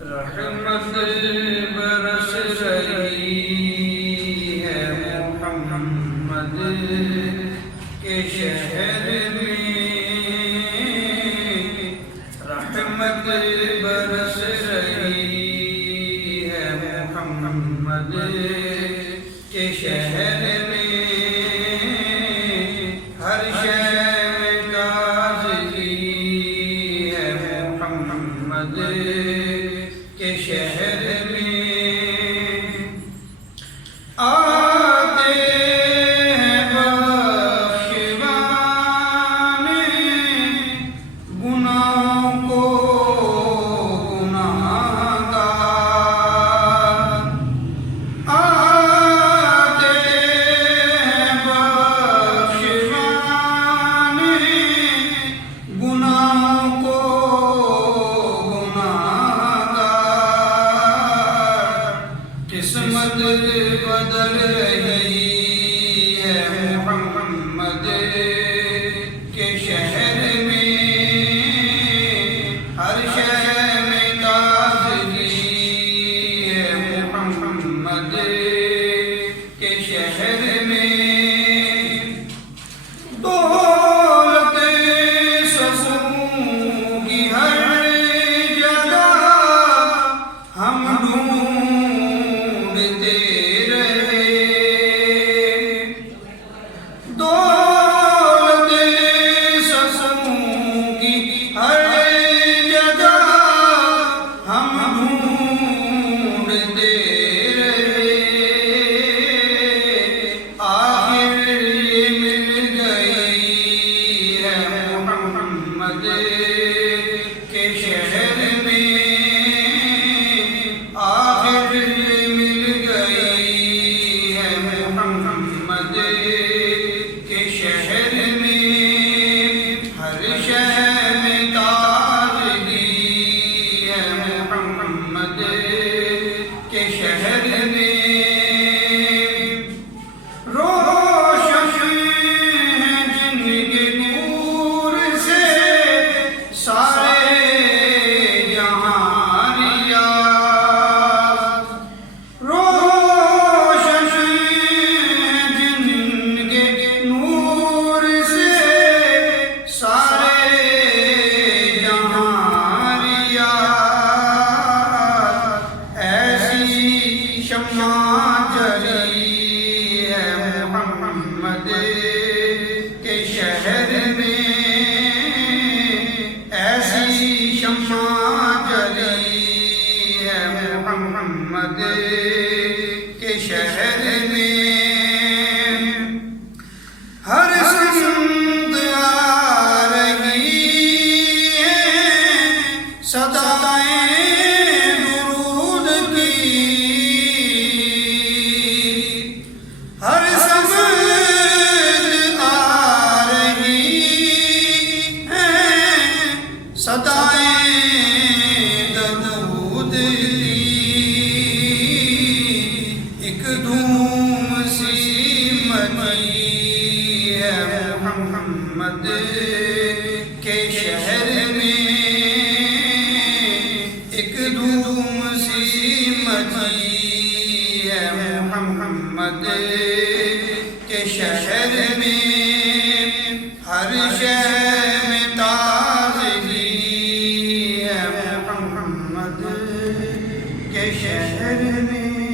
رحمت برس رہی ہے محمد کے شہر میں، رحمت برس رہی ہے محمد کے شہر میں، ہر شے میں تازگی ہے محمد کے شہر میں، آتے ہیں بخشوانے گناہوں کو گناہگار، آتے ہیں بخشوانے گناہوں کو قسمت بدل رہی ہے محمد کے شہر میں، ہر شے میں تازگی ہے محمد کے شہر میں، دولت سکون کی ہر جگہ ہم ڈھونڈتے رہے، دولت سکون کی ہر جگہ ہم ڈھونڈتے رہے، آخر یہ مل گئی ہے محمد کے شہر میں، آخر مل گئی ہے محمد کے شہر میں، ہر شے میں تازگی ہے محمد کے شہر میں، روشن ہیں جن کے نور سے سارے جہاں ریاض، روشن ہیں جن کے نور سے سارے جہاں ریاض، ایسی شمع جلی ہے محمد کے شہر میں، ایسی شمع جلی ہے محمد کے شہر میں، ہر سمت آ رہی ہیں صدائیں درود کی، ہر سمت آ رہی ہیں صدائیں درود کی، ایک دھوم سی مچی ہے محمد کے شہر میں، ایک دھوم سی مچی ہے محمد کے شہر میں، ہر شے میں تازگی ہے محمد کے شہر میں۔